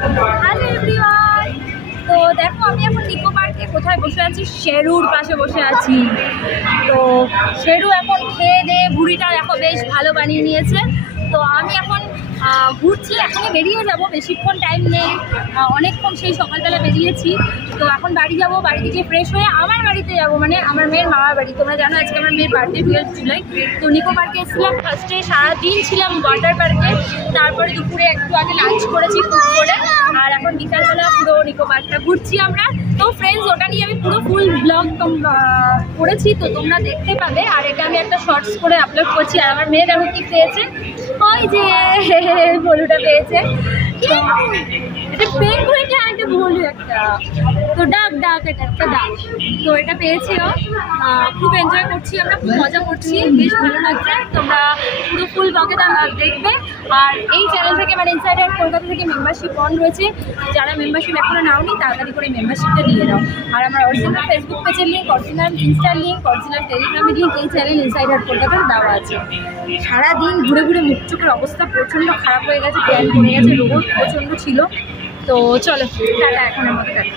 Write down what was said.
Hello everyone, তো দেখো আমি এখন নিকো পার্কে কোথায় বসে আছি, শেরুর পাশে বসে আছি। তো শেরু এখন খেয়ে দিয়ে বুড়িটা দেখো বেশ ভালো বানিয়ে নিয়েছে। তো আমি এখন ঘুরছি, এখনই বেরিয়ে যাব, বেশিক্ষণ টাইম নেই, অনেকক্ষণ সেই সকালবেলা বেরিয়েছি। তো এখন বাড়ি যাব, বাড়ি থেকে ফ্রেশ হয়ে আমার বাড়িতে যাব, মানে আমার মেয়ের মামার বাড়ি। তোমরা জানো আজকে আমার মেয়ের বার্থডে 12 জুলাই। তো নিকো পার্কে এসেছিলাম, ফার্স্টে সারাদিন ছিলাম ওয়াটার পার্কে, তারপরে দুপুরে একটু আগে লাঞ্চ করেছি ফুড করে, আর এখন বিকালবেলা পুরো নিকো পার্কটা ঘুরছি আমরা। তো ফ্রেন্ডস, ওটা নিয়ে আমি পুরো ফুল ব্লগ করেছি, তো তোমরা দেখতে পাবে। আর এটা আমি একটা শর্টস করে আপলোড করছি। আর আমার মেয়ে দেখো কি পেয়েছে, ওই যে ভলুটা পেয়েছে। এটা পেঙ্গুইনটা একটা ভলু একটা, তো ডাক এটা একটা ডাক। তো এটা পেয়েছি ও, খুব এনজয় করছি আমরা, খুব মজা করছি, বেশ ভালো লাগছে। তোমরা পুরো ফুল ব্লগে দেখবে। আর এই চ্যানেল থেকে মানে ইনসাইডার কলকাতা থেকে মেম্বারশিপ অন রয়েছে, যারা মেম্বারশিপ এখনো নাওনি তাড়াতাড়ি করে মেম্বারশিপটা নিয়ে নাও। আর আমার অরিজিনাল ফেসবুক পেজের লিঙ্ক, অরিজিনাল ইনস্টার লিঙ্ক, অরিজিনাল টেলিগ্রামের লিঙ্ক এই চ্যানেল ইনসাইডার কলকাতার দেওয়া আছে। সারাদিন ঘুরে ঘুরে মুখ চোখের অবস্থা প্রচণ্ড খারাপ হয়ে গেছে, ট্যান পড়ে গেছে, রোদ প্রচণ্ড ছিল। তো চলো টাটা, এখনের মতো টাটা।